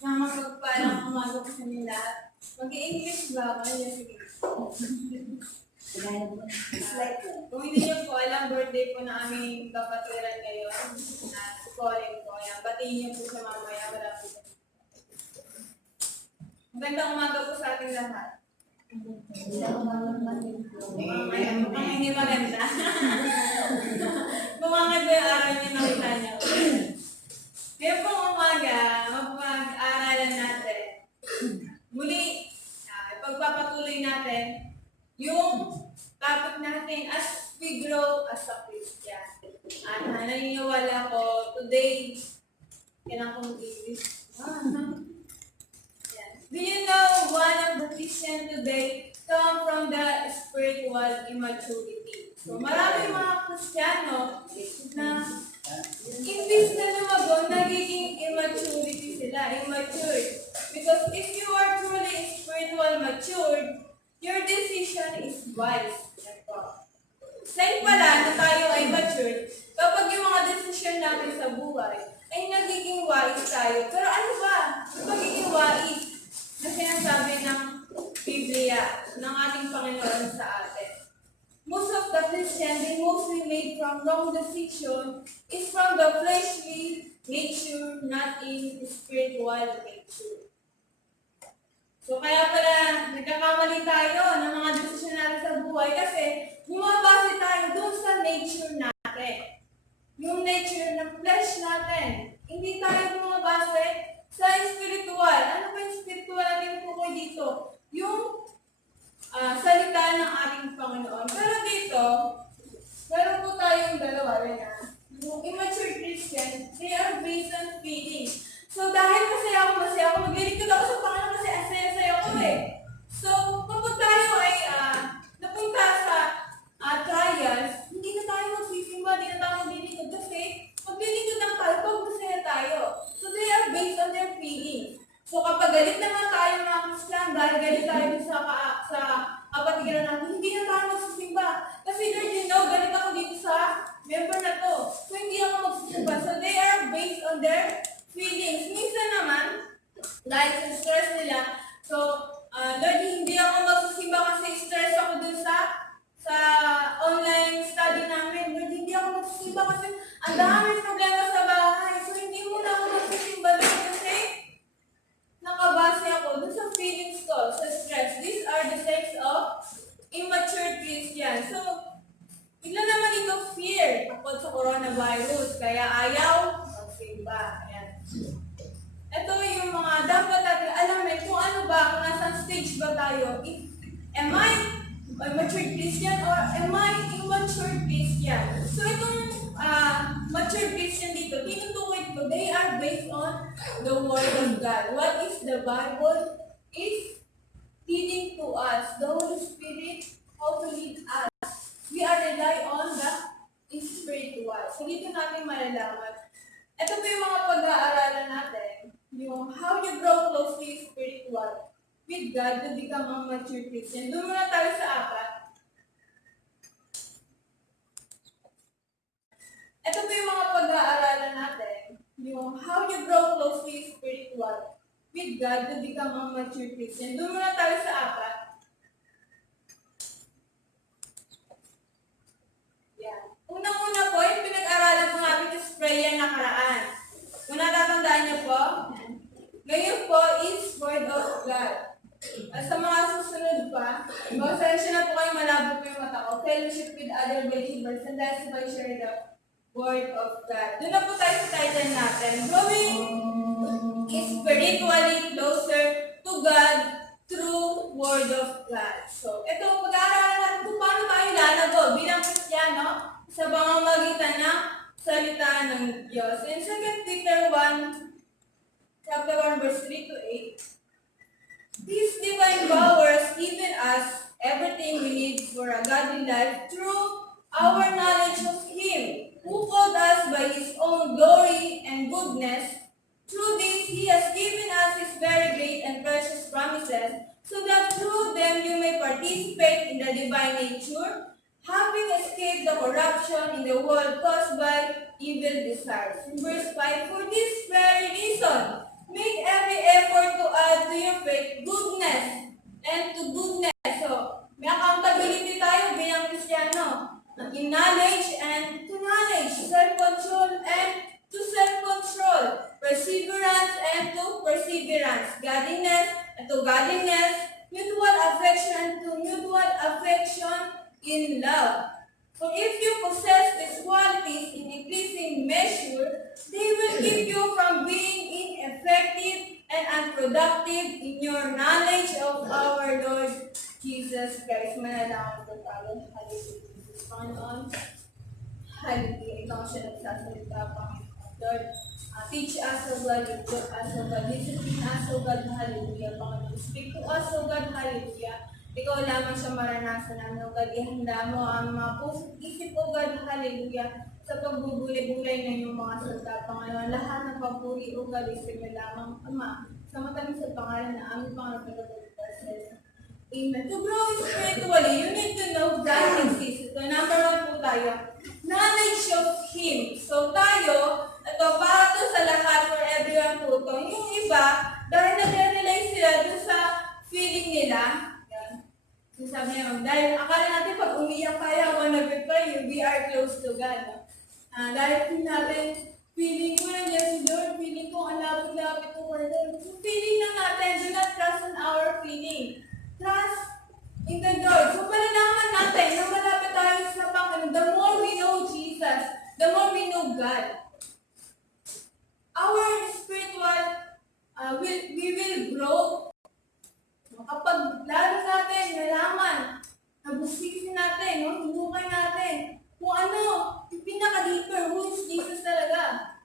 Mapagpalang umaga po sa inyo lahat. Mag-i-English ba ako? Sige. Kung hindi niyo po alam, birthday po na aming kapatiran ngayon. At si Colin po. Yan. Batiin niyo po siya mamaya. Wala po. Magandang umaga po sa ating lahat. Mukhang hindi maganda. Bumangad ba yung araw niyo nakita niyo? Ngayon pong umaga, mapag-aaralan natin. Muli, pagpapatuloy natin yung topic natin as we grow as a Christian. At naniniwala ko, today, kailangan kong English. Do you know one of the Christian today come from the spiritual immaturity? So marami mga Kristiyano na imbis na lumago, nagiging immaturity sila, immature. Because if you are truly spiritual matured, your decision is wise. Sign pala na tayo ay matured kapag yung mga decision natin sa buhay ay nagiging wise tayo. Pero ano ba? Pagiging wise na sinasabi ng Biblia, ng ating Panginoon sa atin. Most of the Christian, they mostly made from wrong decision is from the fleshly nature, not in spiritual nature. So kaya pala nagkakamali tayo ng mga desisyon natin sa buhay kasi bumabase tayo doon sa nature natin. Yung nature ng flesh natin. Hindi tayo bumabase sa spiritual. Ano ba yung spiritual natin tukoy dito? Yung salita ng ating Panginoon. Pero dito, meron po tayong dalawa rin na. Yung immature Christian, they are based on feelings. So dahil masaya ako, maglilikod ako sa Panginoon kasi asaya-saya ako eh. So, kapag tayo ay napunta sa trials, hindi na tayo magsisimba, hindi na tayo maglilikod kasi maglilikod lang tayo pag masaya tayo. So they are based on their feelings. So kapag galit naman tayo mga Christian, dahil galit tayo sa kapatiran natin, hindi na tayo magsisimba. Kasi Lord, you know, galit ako dito sa member na to. So hindi ako magsisimba. So they are based on their feelings. Minsan naman, dahil sa stress nila, so Lord, hindi ako magsisimba kasi stress ako dun sa online study namin. Lord, hindi ako magsisimba kasi ang dami problema sa bahay. So hindi mo na ako magsisimba Lord kasi nakabase ako dun sa feelings ko, sa stress. These are the signs of immature Christian. So, bigla naman ito fear takot sa coronavirus, kaya ayaw magsimba. Ayan. Ito yung mga dapat natin alamin kung ano ba, kung nasa stage ba tayo. Am I a mature Christian or am I immature Christian? So, itong mature Christian dito, tinutukoy ko, they are based on the Word of God. What is the Bible? Is leading to us. The Holy Spirit, how to lead us. We are rely on the spiritual. So, dito natin malalaman. Ito po yung mga pag-aaralan natin. Yung how you grow closely spiritual with God to become a mature Christian. Doon muna tayo sa apat. Ito po yung mga pag-aaralan natin. Yung how you grow closely spiritual with God to become a mature Christian. Doon muna tayo sa apat. Yan. Unang-una po, yung pinag-aralan po natin is prayer nakaraan. Kung natatandaan niyo po, ngayon po is Word of God. At sa mga susunod pa, pasensya na po kayo, malabo po yung mata ko. Fellowship with other believers and that's why share the Word of God. Doon na po tayo sa title natin. Growing spiritually closer to God through Word of God. So, ito, pag-aaralan natin kung paano tayo lalago bilang Kristiyano sa pamamagitan ng salita ng Diyos. In 2 Peter 1, chapter 1, verse 3 to 8, His divine power has given us everything we need for a godly life through our knowledge of Him, who called us by His own glory and goodness. Through this, He has given us His very great and precious promises, so that through them you may participate in the divine nature, having escaped the corruption in the world caused by evil desires. In verse 5, for this very reason, make every effort to add to your faith goodness, and to goodness. So, may accountability tayo bilang Kristiyano. In knowledge and to knowledge, self-control and to self-control, perseverance and to perseverance, godliness and to godliness, mutual affection to mutual affection in love. For if you possess these qualities in a pleasing measure, they will keep you from being ineffective and unproductive in your knowledge of our Lord Jesus Christ. Manalangin po tayo. Hallelujah. Panginoon, hallelujah. Ikaw siya nagsasalita, Panginoon. Lord, teach us, O God, equip us, O God, discipline us, O God, hallelujah. Panginoon, speak to us, O God, hallelujah. Ikaw lamang siya maranasan namin, O God, ihanda mo ang mga puso't isip, O God, hallelujah, sa pagbubulay-bulay ng iyong mga salita, Panginoon. Lahat ng papuri, O God, isip mo lamang, Ama, sa matamis sa pangalan na aming Panginoon, Pagkakalipas. Amen. To grow spiritually, you need to know God exists. So, number 1 po tayo, knowledge of Him. So, tayo, ito, para to sa lahat, for everyone po ito. Yung iba, dahil nag-rely sila dun sa feeling nila, yan. So, sabi niya, dahil akala natin pag umiyak tayo, wanna be pray, we are close to God. No? Dahil natin, feeling ko nandiyan si Lord, feeling ko ang lapit-lapit ko for Lord. So, feeling na natin, do not trust on our feeling. Trust in the Lord. So, malalaman natin na malapit tayo sa Panginoon. The more we know Jesus, the more we know God. Our spiritual, we will grow. Kapag lalo natin nalaman, nabusisi natin, no? Hinukay natin, kung ano, yung pinaka-deeper, who is Jesus talaga.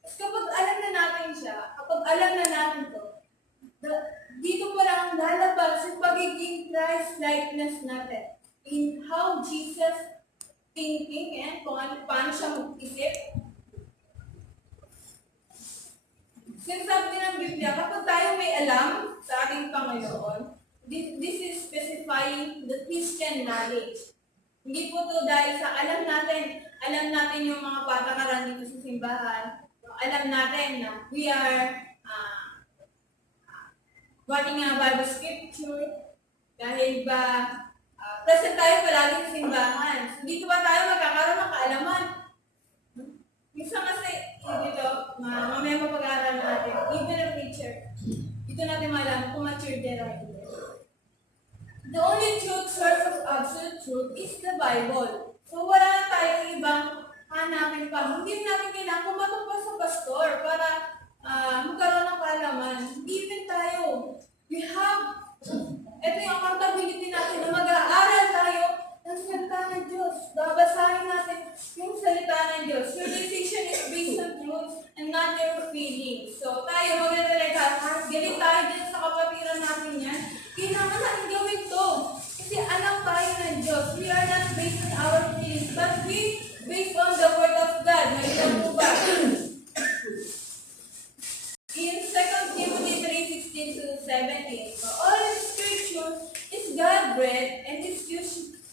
Tapos kapag alam na natin siya, kapag alam na natin to, dito pa lang lalabas yung pagiging Christ-likeness natin. In how Jesus thinking and paano siya mag-isip. Sinasabi din ng Biblia, kapag tayo may alam sa ating Panginoon, this is specifying the Christian knowledge. Hindi po to dahil sa alam natin yung mga patakaran dito sa simbahan. Alam natin na we are watching a Bible scripture, dahil ba present tayo palagi sa simbahan. So, dito ba tayo magkakaroon ng kaalaman? Minsan kasi, dito, mamaya mapag-aaral natin, even a preacher, dito natin malaman kung mature din or hindi. The only truth, source of absolute truth, is the Bible. So, wala na tayong ibang hanapin pa. Hindi natin kailangan pumatok pa sa pastor para magkaroon ng kaalaman. Even tayo, we have, ito yung accountability natin na mag-aaral tayo ng salita ng Diyos. Babasahin natin yung salita ng Diyos. Your decision is based on truth and not your feelings. So tayo, mag-relax, galing tayo din sa kapatiran natin yan. Kailangan natin gawin to. Kasi alam tayo ng Diyos. We are not based on our feelings, but we based on the Word of God. Nalitan po ba? In 2 Timothy 3:16-17, all Scripture is God-breathed and is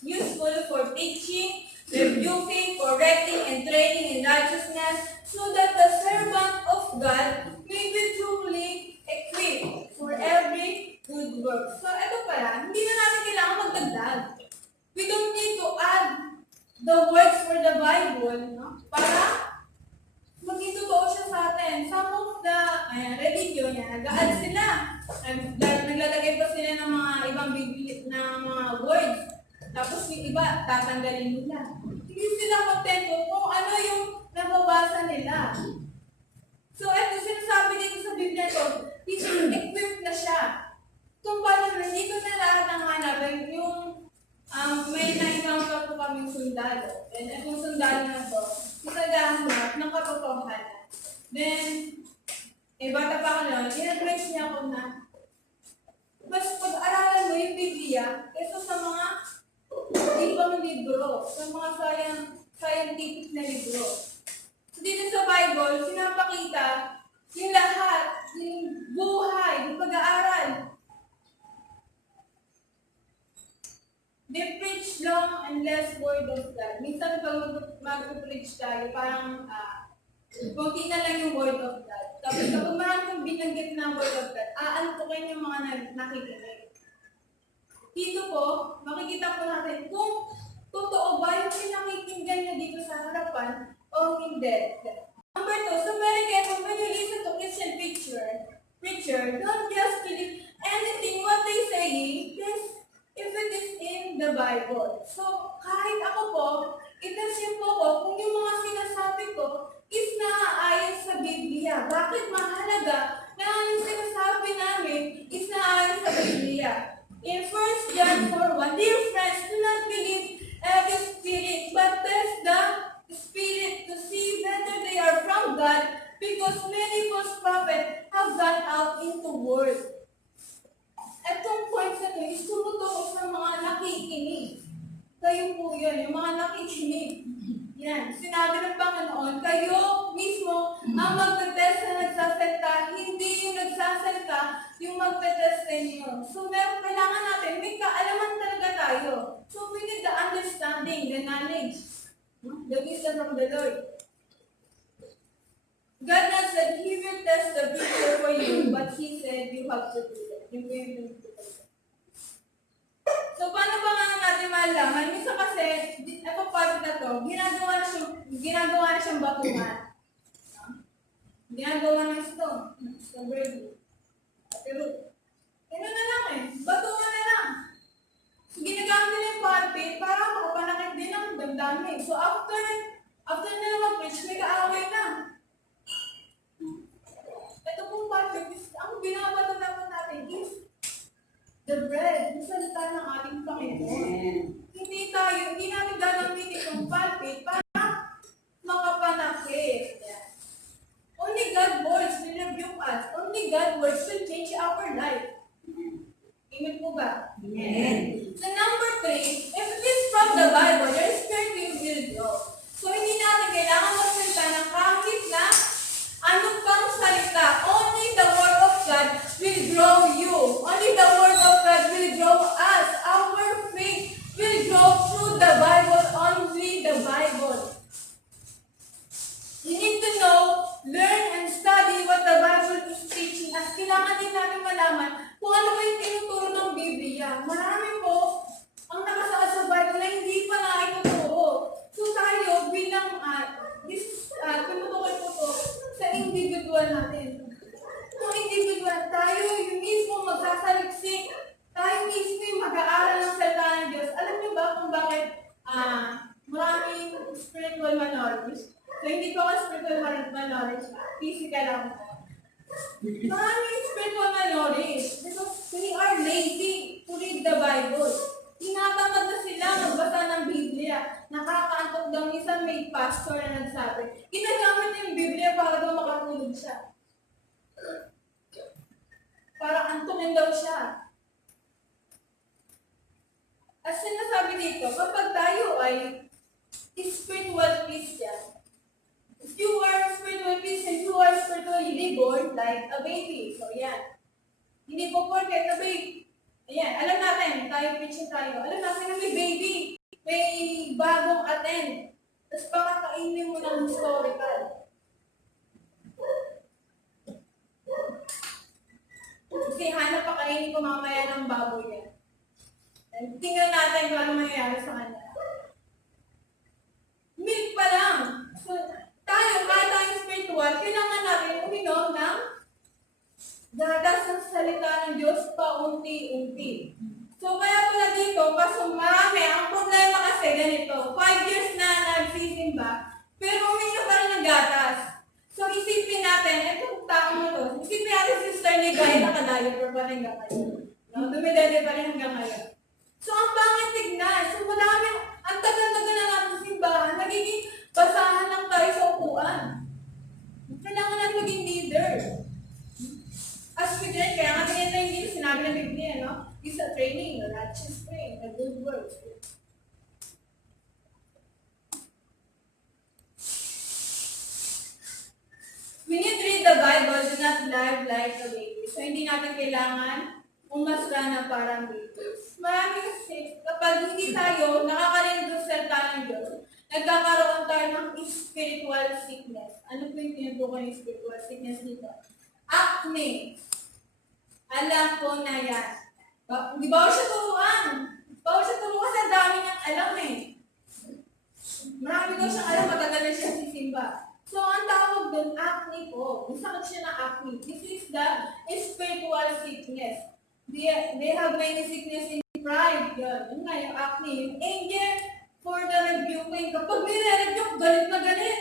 useful for teaching, rebuking, correcting, and training in righteousness, so that the servant of God may be truly equipped for every good work. So, ito pala, hindi na natin kailangan magdagdag. We don't need to add the words for the Bible, no? Para maging totoo siya sa atin. Some of the religion niya, nag-add sila. Naglalagay pa sila ng mga ibang bibili na mga words. Tapos yung iba, tatanggalin nila. Hindi sila kontento kung ano yung nababasa nila. So, eto, sinasabi dito sa Biblia to, equipped na siya. Kung paano, hindi ko na lahat ng hanapin yung may na-encounter ko kaming sundalo. And itong sundalo na to, isagahanap ng katotohanan. Then, bata pa ako lang, in-advise niya ako na, mas pag-aralan mo yung Biblia, kaysa sa mga ibang libro, sa mga scientific na libro. So, dito sa Bible, sinapakita yung lahat, yung buhay, yung pag-aaral. They preach long and less word of God. Minsan pag mag-preach tayo, parang konti na lang yung word of God. Tapos kapag marami kong binanggit na word of God, aantukin yung mga nakikinig. Dito po, makikita po natin kung totoo ba yung pinakikinggan niya dito sa harapan o hindi. Number 2, so very careful when you listen to Christian preacher, don't just believe anything what they say, yes, if it is in the Bible. So, kahit ako po, itasin po ko kung yung mga sinasabi ko is naaayon sa Biblia. Bakit mahalaga na yung sinasabi namin is naaayon sa Biblia? In 1 John 4:1, dear friends, do not believe every spirit, but test the spirit to see whether they are from God, because many false prophets have gone out into world. Etong points na ito is tumutukoy sa mga nakikinig. Kayo po yun, yung mga nakikinig. Yan, sinabi ng Panginoon, kayo mismo ang magtetest na nagsasalita, hindi yung nagsasalita, yung magtetest sa inyo. So, kailangan natin, may kaalaman talaga tayo. So, we need the understanding, the knowledge, the wisdom from the Lord. God not said He will test the Bible for you, but He said you have to do that. So, paano ba nga natin malaman? Minsan kasi, ito part na to, ginagawa na siyang batuhan. Ginagawa na stone. Stone bird. Pero, ano na lang batuhan na lang. So, ginagamit nila yung pulpit para makapanakit din ang damdamin. So, after nila mag-preach, may kaaway na. Ito pong pulpit, ang binabato dapat natin is the bread, yung salita ng ating Panginoon. Hindi natin gagamitin yung pulpit para makapanakit. Only God's words will rebuke us. Only God's words will change our life. Amen po ba? Amen. So number 3, if it is from the Bible, your spirit will grow. So hindi natin kailangan magsalita ng kahit na anong pang salita. Only the Word of God will grow you. Only the Word of God will grow us. Our faith will grow through the Bible. Only the Bible. You need to know, learn, and study what the Bible is teaching us. Kailangan din natin malaman kung ano ba yung tinuturo ng Biblia. Marami po ang nakasaad sa Bible na hindi pa nakituturo. So tayo bilang tinutukoy po to sa individual natin. Kung individual, tayo yung mismo magsasaliksik. Tayo mismo yung mag-aaral ng salita ng Diyos. Alam niyo ba kung bakit maraming spiritual knowledge? So hindi ko spiritual knowledge, physical lang po. Maraming spiritual knowledge because we are lazy to read the Bible. Tinatamad na sila magbasa ng Biblia. Nakakaantok daw, minsan may pastor na nagsabi, ginagamit niya yung Biblia para daw makatulog siya. Para antukin daw siya. As sinasabi dito, kapag tayo ay spiritual Christian, if you are spiritual Christian, you are spiritually born like a baby. So yan. Hindi po porket na baby. Ayan, alam natin, tayo preaching tayo. Alam natin na may baby, may bagong attend. Tapos pakakainin mo ng historical. Kasi hanap pakainin ko mamaya ng baboy yan. And tingnan natin kung ano mangyayari sa kanya. Milk pa lang. So, tayo, kahit tayo spiritual, kailangan natin uminom ng gatas ng salita ng Diyos paunti-unti. So, kaya pala dito, kaso marami, ang problema kasi ganito, 5 years na nagsisimba, pero uminom pa rin ng gatas. So, isipin natin, itong tao mo to, isipin natin sister ni Guy, nakadiaper pa rin hanggang ngayon. No? Dumidede pa rin hanggang ngayon. So, ang pangit tignan. So, madami, ang tagal-tagal na natin sa simbahan, nagiging basahan lang tayo sa upuan. Kailangan natin maging leader. As we did, kaya nga ganyan na yung sinabi ng Biblia, no? It's a training, a righteous training, a good work. We need to read the Bible, do not live like a baby. So, hindi natin kailangan umasra na parang babies. Marami kasi, kapag hindi tayo nakakarinig ng salita ng Diyos, nagkakaroon tayo ng spiritual sickness. Ano po yung tinutukoy ng spiritual sickness dito? Acne. Alam ko na yan. Hindi bawal siya turuan. Bawal siya turuan kasi ang dami niyang alam eh. Marami daw siyang alam, matagal na siya sisimba. So, ang tawag doon, acne po. Yung sakit siya ng acne. This is the spiritual sickness. They have many sickness in pride. Yun. Yun nga yung acne. Yung anger for the rebuking. Kapag nire-rebuke, galit na galit.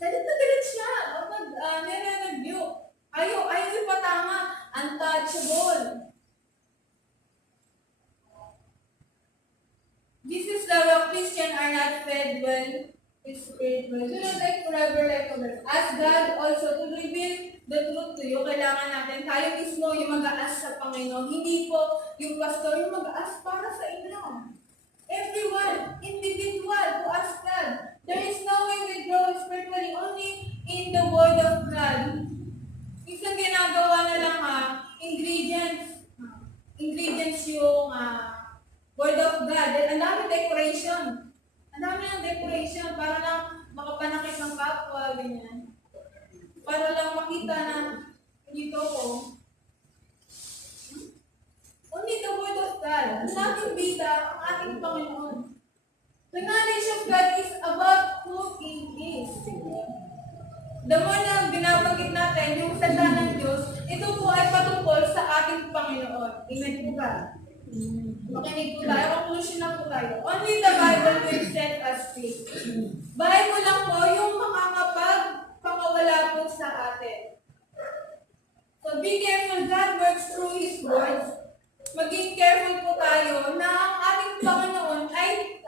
Galit na galit siya. Kapag nire-rebuke. Ayaw ipatama. Untouchable. This is the rock Christian are not fed well, spiritual. Do not like forever like others. Ask God also to reveal the truth to you. Kailangan natin tayo mismo yung mag-aas sa Panginoon. Hindi po yung pastor yung mag-aas para sa inyo. Everyone, individual, to ask God. There is no way we grow spiritually only in the Word of God. Isang ginagawa na lang ingredients. Ingredients yung Word of God. Ang dami decoration. Ang dami ng decoration para lang makapanakit ng kapwa, ganyan. Para lang makita na dito ko. Only the Word of God. Ang ating bida, ang ating Panginoon. The knowledge of God is about who He is. The more na binabanggit natin yung salita ng Diyos, ito po ay patungkol sa ating Panginoon. Amen po ba? Makinig po tayo. Conclusion na po tayo. Only the Bible will set us free. Bible lang po yung makakapagpakawala po sa atin. So be careful. God works through His words. Maging careful po tayo na ang ating Panginoon ay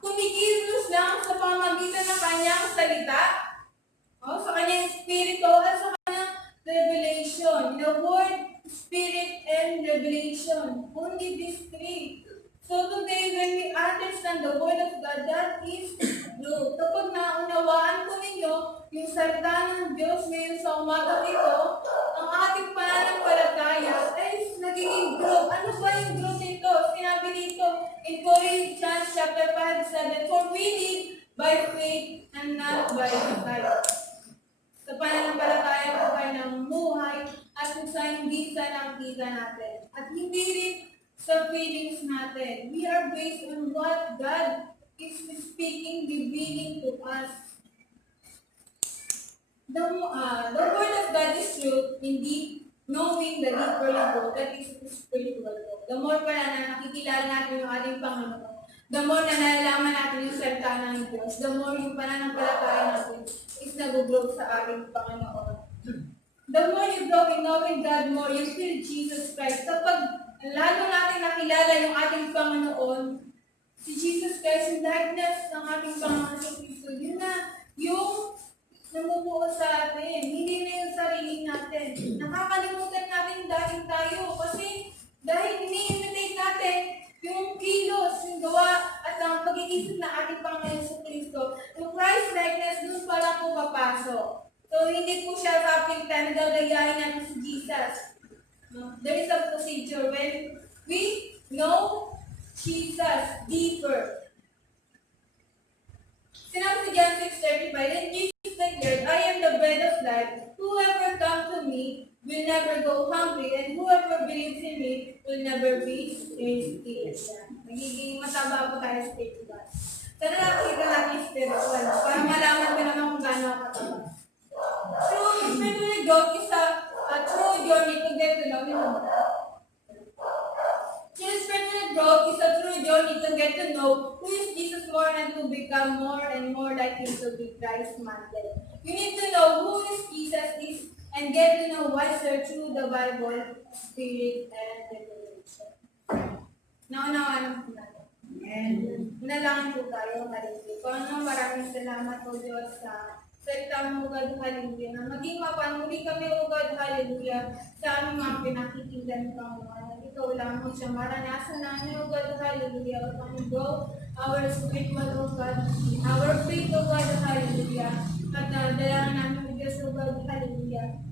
kumikilos lang sa pamamagitan ng kanyang salita, sa kanyang espiritu at sa kanyang revelation. The word, spirit, and revelation. Only these three. So today, when we understand the Word of God, that is true. Kapag naunawaan po ninyo yung salita ng Diyos ngayon sa umaga ito, ang ating pananampalataya ay nagiging growth. Ano ba yung growth nito? Sinabi dito in Corinthians chapter 5:7, for we live by faith and not by sight. Sa pananampalataya po tayo ng muhay at kung sa hindi sa nakita natin. At hindi rin sa feelings natin. We are based on what God is speaking, revealing to us. The Word of God is truth, indeed, knowing the deeper you go, that is spiritual growth. The more pala na nakikilala natin yung ating Panginoon, the more na nalalaman natin yung salita ng Diyos, the more yung pananampalataya natin is nag-grow sa ating Panginoon. The more you grow in knowing God more, you feel Jesus Christ. Kapag lalo natin nakilala yung ating Panginoon, si Jesus Christ, yung likeness ng ating Panginoon sa Kristo, yun na yung namumuo sa atin. Hindi na yung sarili natin. Nakakalimutan natin dahil tayo. Kasi dahil ini-imitate natin yung kilos, yung gawa, at ang pag-iisip ng ating Panginoon sa Kristo, yung Christ likeness, dun pala po papasok. So, hindi po siya kapintan, gagayahin natin si Jesus. There is a procedure when we know Jesus deeper. Sinabi si John 6:35, then Jesus declared, I am the bread of life. Whoever comes to me will never go hungry, and whoever believes in me will never be thirsty. Magiging mataba po tayo spiritual. Sana nakikita natin spiritual para malaman ko naman kung gaano ako kataba. True spiritual growth is a true journey to get to know Him. True spiritual growth is a true journey to get to know who is Jesus more and to become more and more like Him to be Christ-minded. You need to know who is Jesus is and get to know wiser through the Bible, Spirit, and revelation. Naunawaan po natin. Manalangin po tayo, hallelujah. Panginoon, maraming salamat po Diyos sa salita mo, God, hallelujah. Na maging mapanuli kami, O God, hallelujah, sa aming mga pinakikinggan, Panginoon. Ikaw lang mo siya maranasan namin, O God, hallelujah. Upon you grow our spiritual, O God, our faith, O God, hallelujah. At dalawang namin, O Diyos, O God, hallelujah.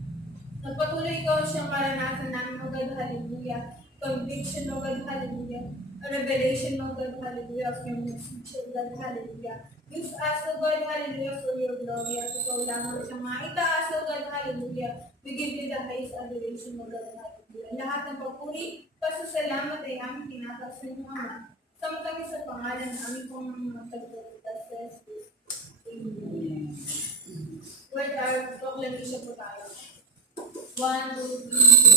Nagpatuloy ko siyang maranasan namin, O God, hallelujah. Conviction, O God, hallelujah. Revelation, O God, hallelujah, of your message, O God, hallelujah. Use us, O God, hallelujah, for your glory. At ikaw lamang sa mga itaas, O God, hallelujah. We give you the highest adoration, O God, hallelujah. Lahat ng papuri, pasasalamat ay aming tinataas sa inyo, Ama. Sa matagi sa pangalan ng aming pong mga tagapagligtas sa Jesus. Amen. Word our proclamation po tayo. 1, 2, 3.